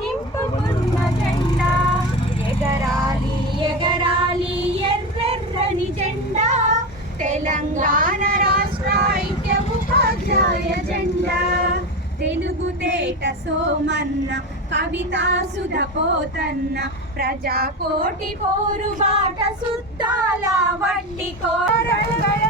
నింపుకున్న జెండా. ఎగరాలి ఎగరాలి ఎర్రెర్రని జెండా. తెలంగాణ రాష్ట్ర ఐక్య ఉపాధ్యాయ జెండా. తెలుగు తేట సోమన్న కవితా సుధ పోతన్న ప్రజాకోటి పోరు బాట సుద్దాల వడ్డి కోరగలమెత్తిన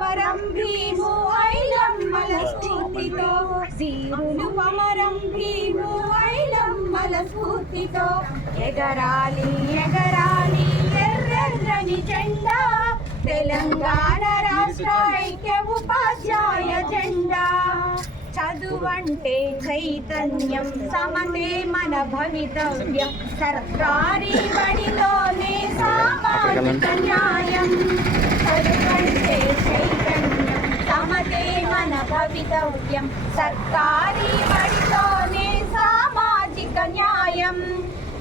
పమరం భీము ఐలమ్మల స్ఫూర్తితో ధీరులు పమరం భీము ఐలమ్మల స్ఫూర్తితో ఎగరాలి ఎగరాలి ఎర్రెర్రని జెండా. తెలంగాణ రాష్ట్ర ఐక్య ఉపాధ్యాయ జెండా. చదువంటే చైతన్యం సమతే మన భవితవ్యం. సర్కారీ బడిలోనే సామాజిక న్యాయం. చదువంటే చైతన్యం సమతే మన భవితవ్యం సర్కారీ బడితోనే సామాజిక న్యాయం.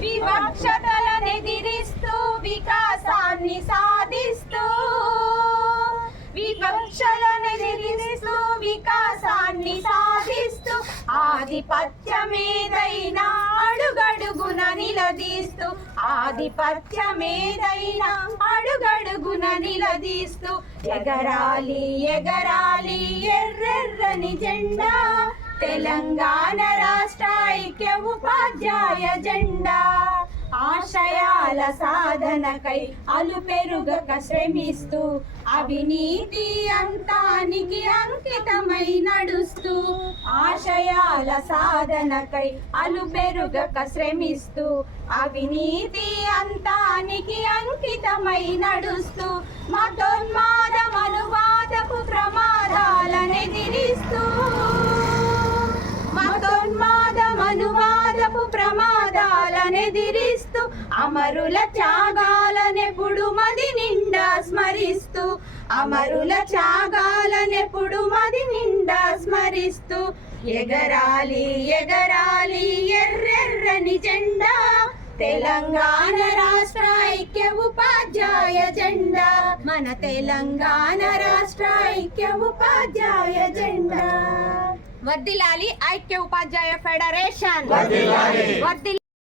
వివక్షతలనెదిరిస్తూ వికాసాన్ని సాధిస్తూ. వివక్షలనెదిరిస్తూ వికాసాన్ని సాధిస్తూ ఆధిపత్యమేదైనా అడుగడుగున నిలదీస్తూ ఆధిపత్యమేదైనా అడుగడుగున నిలదీస్తూ ఎగరాలి ఎగరాలి ఎర్రెర్రని జెండా తెలంగాణ రాష్ట్ర ఐక్య ఉపాధ్యాయ జెండా. ఆశయాల సాధనకై అలుపెరుగక శ్రమిస్తూ అవినీతి అంతానికి అంకితమై నడుస్తూ ఆశయాల సాధనకై అలుపెరుగక శ్రమిస్తూ అవినీతి అంతానికి అంకితమై నడుస్తూ మతోన్మా ప్రమాదాలనెదిరిస్తూ అమరుల త్యాగాలనెప్పుడు మది నిండా స్మరిస్తూ అమరుల త్యాగాలనెప్పుడు మది నిండా స్మరిస్తూ ఎగరాలి ఎగరాలి ఎర్రెర్రని జెండా తెలంగాణ రాష్ట్ర ఐక్య ఉపాధ్యాయ జెండా మన తెలంగాణ రాష్ట్ర ఐక్య ఉపాధ్యాయ జెండా. వర్దిలాలి ఐక్య ఉపాధ్యాయ ఫెడరేషన్. వర్దిల్లాలి